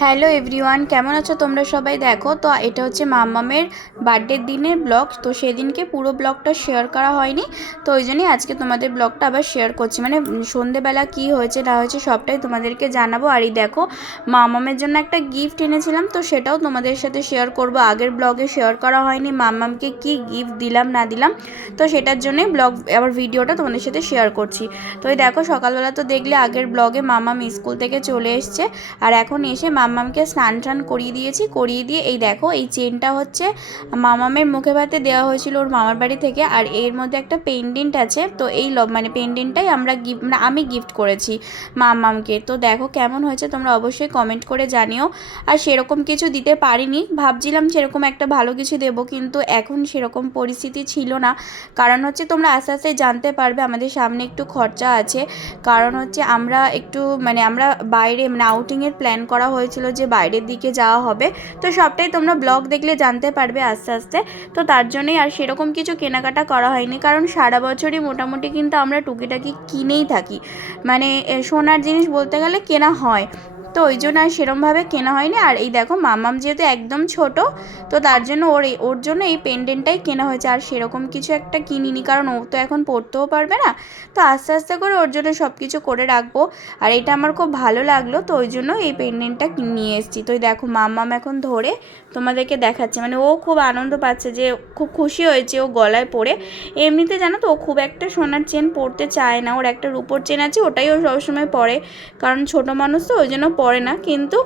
Hello everyone, কেমন আছো তোমরা সবাই? দেখো তো এটা হচ্ছে মাম্মামের বার্থডের দিনের ব্লগ। তো সেদিনকে পুরো ব্লগটা শেয়ার করা হয়নি, তো ওই জন্যই আজকে তোমাদের ব্লগটা আবার শেয়ার করছি। মানে সন্ধেবেলা কি হয়েছে না হয়েছে সবটাই তোমাদেরকে জানাবো। আর এই দেখো মাম্মামের জন্য একটা গিফট এনেছিলাম, তো সেটাও তোমাদের সাথে শেয়ার করব। আগের ব্লগে শেয়ার করা হয়নি মাম্মামকে কি গিফট দিলাম না দিলাম, তো সেটার জন্যই ব্লগ আবার ভিডিওটা তোমাদের সাথে শেয়ার করছি। তো এই দেখো সকালবেলা তো দেখলে আগের ব্লগে মাম্মাম স্কুল থেকে চলে এসছে, আর এখন এসে মাম্মামকে স্নান টান করিয়ে দিয়েছি। করিয়ে দিয়ে এই দেখো এই চেনটা হচ্ছে মামামের মুখে ভাতে দেওয়া হয়েছিল ওর মামার বাড়ি থেকে, আর এর মধ্যে একটা পেন্ডেন্ট আছে। তো এই মানে পেন্ডেন্টটাই আমি গিফট করেছি মাম্মামকে। তো দেখো কেমন হয়েছে তোমরা অবশ্যই কমেন্ট করে জানিও। আর সেরকম কিছু দিতে পারিনি, ভাবছিলাম সেরকম একটা ভালো কিছু দেবো, কিন্তু এখন সেরকম পরিস্থিতি ছিল না। কারণ হচ্ছে তোমরা আস্তে আস্তে জানতে পারবে, আমাদের সামনে একটু খরচা আছে। কারণ হচ্ছে আমরা একটু আমরা বাইরে আউটিংয়ের প্ল্যান করা হয়েছিল যে বাইরের দিকে যাওয়া হবে। তো সবটাই তোমরা ব্লগ দেখলে জানতে পারবে আস্তে আস্তে। তো তার জন্যই আর সেরকম কিছু কেনাকাটা করা হয়নি, কারণ সারা বছরই মোটামুটি কিন্তু আমরা টুকিটাকি কিনেই থাকি। মানে সোনার জিনিস বলতে গেলে কেনা হয়, তো ওই জন্য আর সেরমভাবে কেনা হয়নি। আর এই দেখো মামাম যেহেতু একদম ছোট, তো তার জন্য ওর জন্য এই পেন্ডেন্টটাই কেনা হয়েছে। আর সেরকম কিছু একটা কিনিনি, কারণ ও তো এখন পড়তেও পারবে না। তো আস্তে আস্তে করে ওর জন্য সব কিছু করে রাখবো। আর এটা আমার খুব ভালো লাগলো, তো ওই জন্য এই পেন্ডেন্টটা নিয়ে এসেছি। তো দেখো মাম্মাম এখন ধরে তোমাদেরকে দেখাচ্ছে, মানে ও খুব আনন্দ পাচ্ছে, যে খুব খুশি হয়েছে ও গলায় পরে। এমনিতে জানো তো ও খুব একটা সোনার চেন পরতে চায় না, ওর একটা রূপোর চেন আছে, ওটাই ও সবসময় পরে, কারণ ছোট মানুষ তো ওই জন্য পরে না। কিন্তু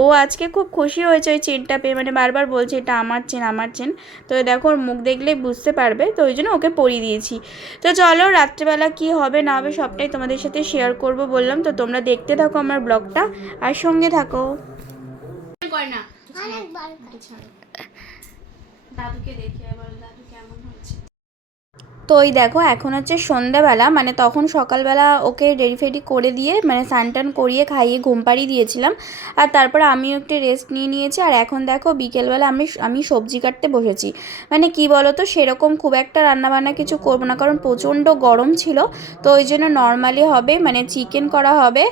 ও আজকে খুব খুশি হয়েছে ওই চেনটা পেয়ে, মানে বারবার বলছে এটা আমার চেন আমার চেন। তো দেখো ওর মুখ দেখলেই বুঝতে পারবে, তো ওই জন্য ওকে পরিয়ে দিয়েছি। তো চলো রাত্রেবেলা কি হবে না হবে সবটাই তোমাদের সাথে শেয়ার করব বললাম। তো তোমরা দেখতে থাকো আমার ব্লগটা আর সঙ্গে থাকো। দাদুকে দেখিয়ে বলো দাদু কেমন হয়েছে। তো ওই দেখো এখন হচ্ছে সন্ধ্যাবেলা, মানে তখন সকালবেলা ওকে রেডি ফেডি করে দিয়ে মানে স্নান টান করিয়ে খাইয়ে ঘুম পাড়িয়ে দিয়েছিলাম। আর তারপরে আমিও একটু রেস্ট নিয়ে নিয়েছি। আর এখন দেখো বিকেলবেলা আমি সবজি কাটতে বসেছি। মানে কি বলো তো, সেরকম খুব একটা রান্নাবান্না কিছু করবো না, কারণ প্রচণ্ড গরম ছিল। তো ওই জন্য নর্মালি হবে, মানে চিকেন করা হবে,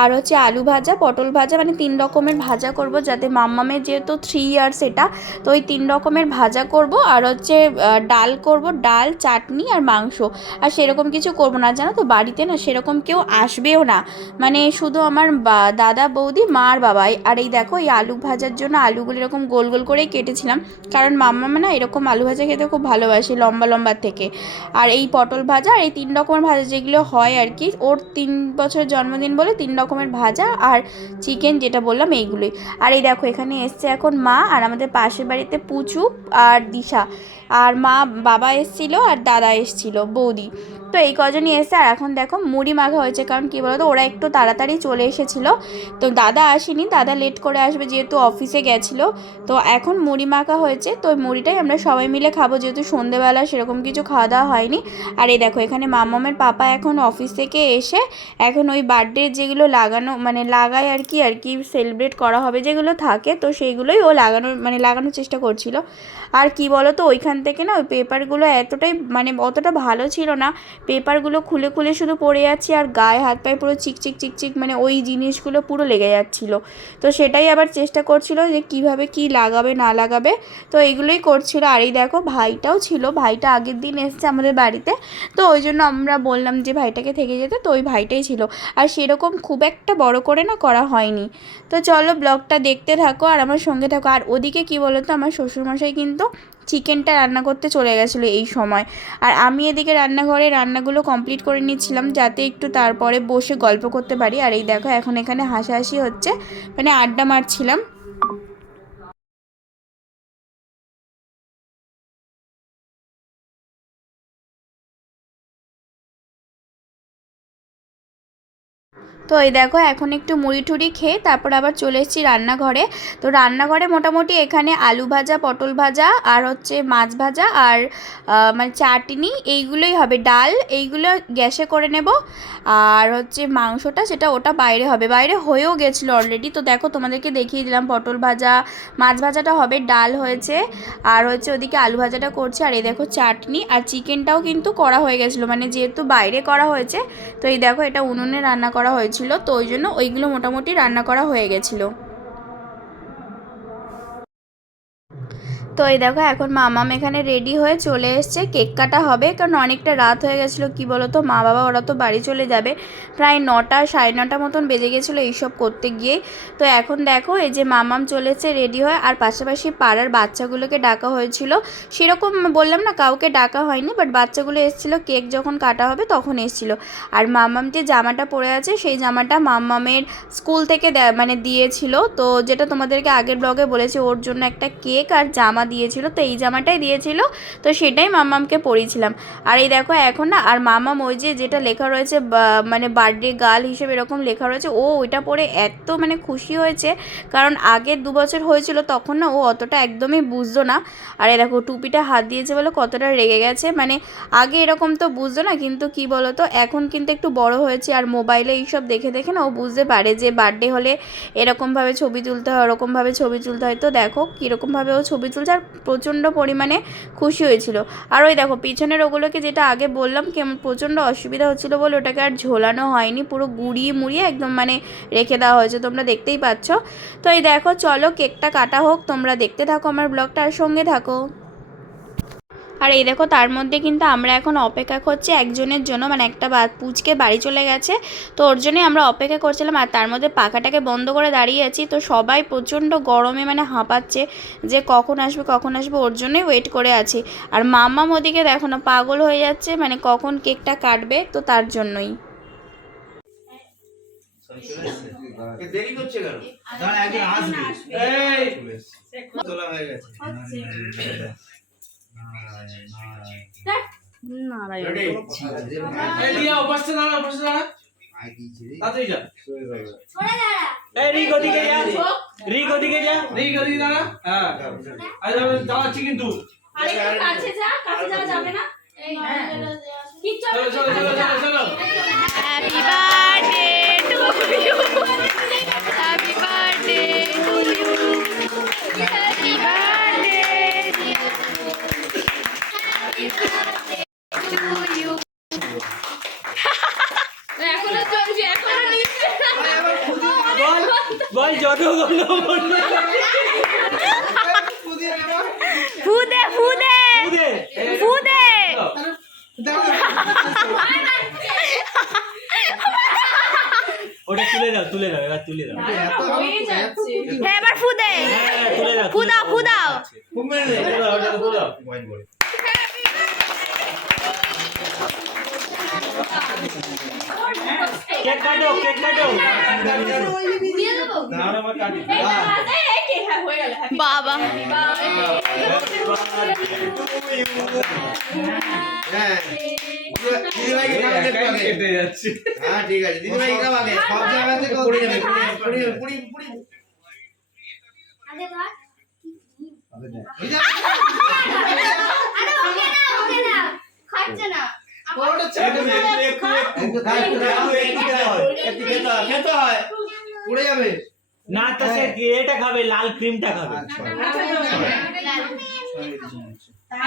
আর হচ্ছে আলু ভাজা পটল ভাজা, মানে 3 রকমের ভাজা করব, যাতে মাম্মামের যেহেতু 3 ইয়ার্স এটা, তো ওই 3 রকমের ভাজা করব। আর হচ্ছে ডাল করব, ডাল চাটনি আর মাংস। আর সেরকম কিছু করব না, জানো তো বাড়িতে না সেরকম কেউ আসবেও না, মানে শুধু আমার দাদা বৌদি মা আর বাবাই। আর এই দেখো এই আলু ভাজার জন্য আলুগুলো এরকম গোল গোল করেই কেটেছিলাম, কারণ মাম্মা না এরকম আলু ভাজা খেতে খুব ভালোবাসে লম্বা লম্বা থেকে। আর এই পটল ভাজা আর এই 3 রকমের ভাজা যেগুলো হয় আর কি, ওর 3 বছরের জন্মদিন বলে 3 রকমের ভাজা আর চিকেন যেটা বললাম এইগুলোই। আর এই দেখো এখানে এসছে এখন মা, আর আমাদের পাশের বাড়িতে পুচু আর দিশা, আর মা বাবা এসেছিলো আর দাদা এসেছিলো বৌদি। তো এই কজনই এসে। আর এখন দেখো মুড়ি মাখা হয়েছে, কারণ কী বলতো ওরা একটু তাড়াতাড়ি চলে এসেছিলো, তো দাদা আসেনি, দাদা লেট করে আসবে যেহেতু অফিসে গেছিলো। তো এখন মুড়ি মাখা হয়েছে, তো ওই মুড়িটাই আমরা সবাই মিলে খাবো, যেহেতু সন্ধেবেলা সেরকম কিছু খাওয়া দাওয়া হয়নি। আর এই দেখো এখানে মাম্মামের পাপা এখন অফিস থেকে এসে এখন ওই বার্থডে যেগুলো লাগানো মানে লাগায় আর কি সেলিব্রেট করা হবে যেগুলো থাকে, তো সেইগুলোই ও লাগানোর চেষ্টা করছিল। আর কি বলো তো ওইখান থেকে না ওই পেপারগুলো এতটাই মানে অতটা ভালো ছিল না, পেপারগুলো খুলে খুলে শুধু পড়ে যাচ্ছি, আর গায়ে হাত পায়ে পুরো চিকচিক চিকচিক, মানে ওই জিনিসগুলো পুরো লেগে যাচ্ছিলো। তো সেটাই আবার চেষ্টা করছিল যে কিভাবে কি লাগাবে না লাগাবে, তো এইগুলোই করছিল। আর এই দেখো ভাইটাও ছিল, ভাইটা আগের দিন এসছে আমাদের বাড়িতে, তো ওই জন্য আমরা বললাম যে ভাইটাকে থেকে যেতে, তো ওই ভাইটাই ছিল। আর সেরকম খুব একটা বড় করে না করা হয়নি। তো চলো ব্লগটা দেখতে থাকো আর আমার সঙ্গে থাকো। আর ওদিকে কি বলো তো, আমার শ্বশুরমশাই কিন্তু চিকেনটা রান্না করতে চলে গেছিলো এই সময়, আর আমি এদিকে রান্নাঘরে রান্নাগুলো কমপ্লিট করে নিচ্ছিলাম, যাতে একটু তারপরে বসে গল্প করতে পারি। আর এই দেখো এখন এখানে হাসাহাসি হচ্ছে, মানে আড্ডা মারছিলাম। তো এই দেখো এখন একটু মুড়ি টুড়ি খেয়ে তারপর আবার চলে এসেছি রান্নাঘরে। তো রান্নাঘরে মোটামুটি এখানে আলু ভাজা পটল ভাজা আর হচ্ছে মাছ ভাজা আর মানে চাটনি এইগুলোই হবে, ডাল এইগুলো গ্যাসে করে নেব। আর হচ্ছে মাংসটা সেটা ওটা বাইরে হবে, বাইরে হয়েও গেছিলো অলরেডি। তো দেখো তোমাদেরকে দেখিয়ে দিলাম পটল ভাজা মাছ ভাজাটা হবে, ডাল হয়েছে, আর হচ্ছে ওদিকে আলু ভাজাটা করছে। আর এই দেখো চাটনি আর চিকেনটাও কিন্তু করা হয়ে গেছিলো, মানে যেহেতু বাইরে করা হয়েছে, তো এই দেখো এটা উনুনে রান্না করা হয়েছিল, তো ওই জন্য ওইগুলো মোটামুটি রান্না করা হয়ে গেছিলো। তো এই দেখো এখন মামাম এখানে রেডি হয়ে চলে এসছে, কেক কাটা হবে, কারণ অনেকটা রাত হয়ে গেছিলো। কি বলো তো, মা বাবা ওরা তো বাড়ি চলে যাবে, প্রায় 9টা 9:30 মতন বেজে গেছিলো এইসব করতে গিয়েই। তো এখন দেখো এই যে মামাম চলেছে রেডি হয়ে, আর পাশাপাশি পাড়ার বাচ্চাগুলোকে ডাকা হয়েছিল। সেরকম বললাম না, কাউকে ডাকা হয়নি, বাট বাচ্চাগুলো এসেছিলো কেক যখন কাটা হবে তখন এসেছিলো। আর মামাম যে জামাটা পরে আছে সেই জামাটা মামামের স্কুল থেকে মানে দিয়েছিল, তো যেটা তোমাদেরকে আগের ব্লগে বলেছি, ওর জন্য একটা কেক আর জামা দিয়েছিল, তো এই জামাটাই দিয়েছিল, তো সেটাই মামামকে পরিয়েছিলাম। আর এই দেখো এখন না, আর মামাম ওই যে যেটা লেখা রয়েছে মানে বার্থডে গার্ল হিসেবে এরকম লেখা রয়েছে, ও ওইটা পরে এত মানে খুশি হয়েছে, কারণ আগের 2 বছর হয়েছিল তখন না ও অতটা একদমই বুঝতো না। আর এই দেখো টুপিটা হাত দিয়েছে বলে কতটা রেগে গেছে, মানে আগে এরকম তো বুঝতো না, কিন্তু কি বলতো এখন কিন্তু একটু বড় হয়েছে, আর মোবাইলে এইসব দেখে দেখে না ও বুঝতে পারে যে বার্থডে হলে এরকমভাবে ছবি তুলতে হয়, ওরকমভাবে ছবি তুলতে হয়। তো দেখো কীরকমভাবে ও ছবি তুলছে, আর প্রচণ্ড পরিমাণে খুশি হয়েছিল। আর ওই দেখো পিছনের ওগুলোকে, যেটা আগে বললাম কেমন প্রচণ্ড অসুবিধা হচ্ছিলো বলে ওটাকে আর ঝোলানো হয়নি, পুরো গুড়িয়ে মুড়িয়ে একদম মানে রেখে দেওয়া হয়েছে, তোমরা দেখতেই পাচ্ছ। তো এই দেখো চলো কেকটা কাটা হোক, তোমরা দেখতে থাকো আমার ব্লগটা আর সঙ্গে থাকো। আর এই দেখো তার মধ্যে কিন্তু আমরা এখন অপেক্ষা করছি একজনের জন্য, মানে একটা পুচকে বাড়ি চলে গেছে, তো ওর জন্যই আমরা অপেক্ষা করছিলাম। আর তার মধ্যে পাখাটাকে বন্ধ করে দাঁড়িয়ে আছি, তো সবাই প্রচণ্ড গরমে মানে হাঁপাচ্ছে যে কখন আসবে, ওর জন্যই ওয়েট করে আছি। আর মাম্মাম ওদিকে দেখো না পাগল হয়ে যাচ্ছে, মানে কখন কেকটা কাটবে, তো তার জন্যই। দেরি করছে কেন? দাঁড়া একজন আসবে। এই তোলা হয়ে গেছে। কিন্তু Happy birthday to you. Happy birthday to you. Happy birthday. Happy birthday to you. বল যত গলো ফুদে ফুদে ফুদে ওটা তুলে দাও এবার তুলে দাও হ্যাঁ এবার ফুদে তুলে দাও ফুদাও ফুদাও কেক কাটো বাবা কেটে যাচ্ছে। হ্যাঁ ঠিক আছে দিদিভাই এটাও আগে সব জায়গা থেকে পড়ে যাবে পুরি খাচ্ছে না পড়ে যাবে না তো সে এটা খাবে লাল ক্রিমটা খাবে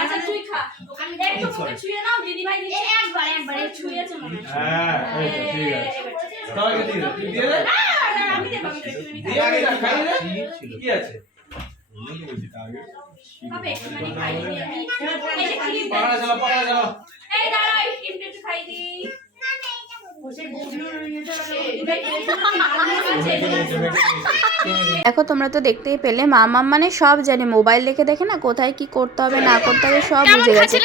আচ্ছা তুই খা একটু মুখে ছুঁয়ে নাও দিদি ভাই একবার ছুঁয়েছে মনে হয় হ্যাঁ এই তো ঠিক আছে তাহলে দিয়ে দে না আমি দেব দিয়ে আগে খাই দে কি আছে হবে একটুখানি খাই দিই আমি পাড়া চলো এই দাঁড়া এই ক্রিমটা একটু খাই দি দেখো তোমরা তো দেখতেই পেলে মামাম মানে সব জানে, মোবাইল দেখে দেখে না কোথায় কি করতে হবে না করতে হবে সব বুঝে গেছে।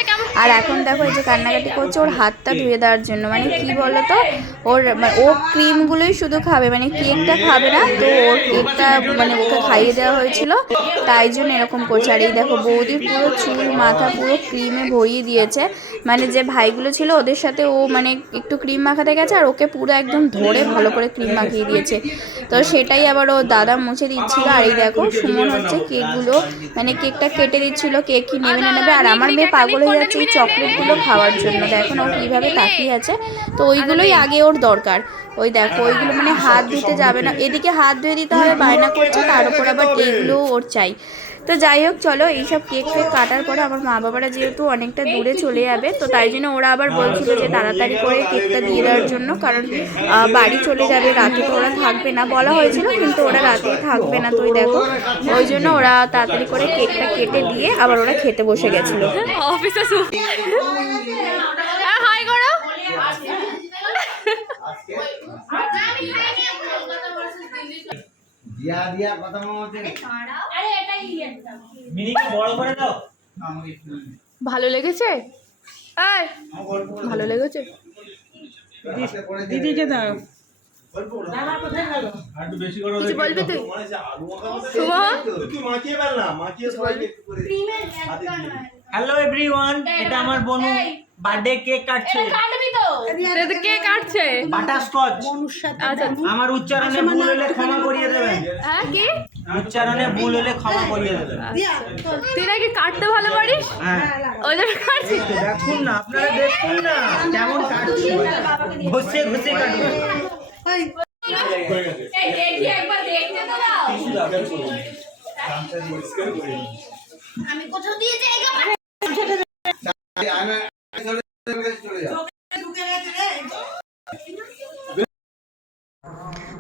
আর এখন দেখো এই যে কান্নাকাটি করছে ওর হাতটা ধুয়ে দেওয়ার জন্য, মানে কি বলতো ও ক্রিমগুলোই শুধু খাবে, মানে কেকটা খাবে না, তো ওর কেকটা মানে ওকে খাইয়ে দেওয়া হয়েছিল তাই জন্য এরকম করছে। আর এই দেখো বৌদির পুরো চুল মাথা পুরো ক্রিমে ভরিয়ে দিয়েছে, মানে যে ভাইগুলো ছিল ওদের সাথে ও মানে একটু ক্রিম মাখাতে গেছে আর ওকে পুরো একদম ধরে ভালো করে ক্রিম মাখিয়ে দিয়েছে, তো সেটাই আবার ও দাদা মুছে দিচ্ছিল। আর এই দেখো সুমন হচ্ছে কেকগুলো মানে কেকটা কেটে দিচ্ছিল, কেক কি নেবে না নেবে, আর আমার মেয়ে পাগল হয়ে যাচ্ছে এই চকলেটগুলো খাওয়ার জন্য, দেখো না ও কীভাবে তাকিয়ে আছে, তো ওইগুলোই আগে ওর দরকার। ওই দেখো ওইগুলো মানে হাত ধুতে যাবে না, এদিকে হাত ধুয়ে দিতে হবে বায়না করছে, তার উপর আবার এইগুলো ওর চাই। তো যাই হোক চলো, এইসব কেক ফেক কাটার পরে আমার মা বাবারা যেহেতু অনেকটা দূরে চলে যাবে, তো তাই জন্য ওরা আবার বলছিল যে তাড়াতাড়ি করে কেকটা দিয়ে দেওয়ার জন্য, কারণ বাড়ি চলে যাবে, রাতে তো ওরা থাকবে না, বলা হয়েছিল কিন্তু ওরা রাতেই থাকবে না। তো দেখো ওই জন্য ওরা তাড়াতাড়ি করে কেকটা কেটে দিয়ে আবার ওরা খেতে বসে গেছিলো। অফিসে হাই করো। দিয়া কথা মতে আরে এটাই নিয়ে দাও। মিনিকে বড় করে দাও। ভালো লেগেছে? এই ভালো লেগেছে? দিদিকে দাও। একটু বেশি করে কিছু বলবি তুই? তুই মাখিয়ে ফেল না, মাখিয়ে সবাইকে একটু করে ক্রিমের একটা হ্যালো এভরিওয়ান, এটা আমার বনু বার্থডে কেক কাটছে। এটা কাটবি তো। কে কাটছে? বাটারস্কচ। আচ্ছা আমার উচ্চারণে ভুল হলে ক্ষমা করিয়ে দেবেন। হ্যাঁ কি? উচ্চারণে ভুল হলে ক্ষমা করিয়ে দেবেন। তুই নাকি কাটতে ভালো পারিস? হ্যাঁ, ওই জন্য কাটছিস? দেখুন না, আপনারা দেখুন না কেমন কাটছে, ঘষে ঘষে কাটবে। এই দেখি একবার দেখতে তো দাও। আমি কোথাও দিয়ে যাই চলে যাও।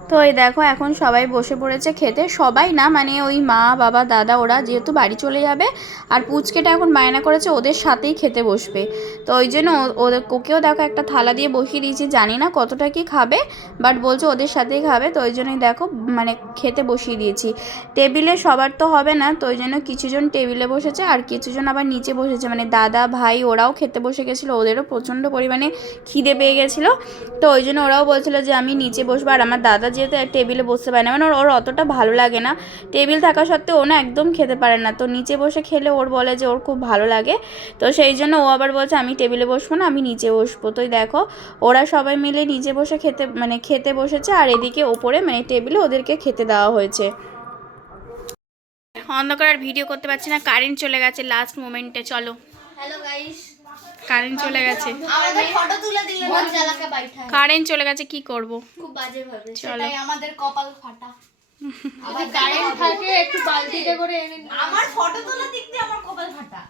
তো এই দেখো এখন সবাই বসে পড়েছে খেতে, সবাই না মানে ওই মা বাবা দাদা ওরা যেহেতু বাড়ি চলে যাবে, আর পুচকেটা এখন বায়না করেছে ওদের সাথেই খেতে বসবে, তো ওই জন্য ওদের ওকেও দেখো একটা থালা দিয়ে বসিয়ে দিয়েছি, জানি না কতটা কি খাবে, বাট বলছে ওদের সাথেই খাবে, তো ওই জন্যই দেখো মানে খেতে বসিয়ে দিয়েছি। টেবিলে সবার তো হবে না, তো ওই জন্য কিছুজন টেবিলে বসেছে আর কিছুজন আবার নিচে বসেছে, মানে দাদা ভাই ওরাও খেতে বসে গেছিলো, ওদেরও প্রচণ্ড পরিমাণে খিদে পেয়ে গেছিলো, তো ওই জন্য ওরাও বলছিলো যে আমি নিচে বসবো, আর আমার দাদা যেহেতু টেবিলে বসতে পারে না, মানে ওর অতটা ভালো লাগে না, টেবিল থাকা সত্ত্বেও ও না একদম খেতে পারে না, তো নিচে বসে খেলে ওর বলে যে ওর খুব ভালো লাগে, তো সেই জন্য ও আবার বলছে আমি টেবিলে বসবো না, আমি নিচে বসবো। তো দেখো ওরা সবাই মিলে নিচে বসে খেতে বসেছে, আর এদিকে ওপরে মানে টেবিলে ওদেরকে খেতে দেওয়া হয়েছে। অন্ধকার আর ভিডিও করতে পারছি না, কারেন্ট চলে গেছে লাস্ট মোমেন্টে। চলো, হ্যালো গাইস, কারেন্ট চলে গেছে, আমাদের ফটো তুলে দিলে না জ্বালাকে বাইঠা কারেন্ট চলে গেছে, কি করব? খুব বাজে ভাবে, চলো। সেটাই আমাদের কপাল ফাটা। আবার কারেন্ট থাকে একটু বালতিতে করে এনে আমার ফটো তোলা দিক দিয়ে আমার কপাল ফাটা।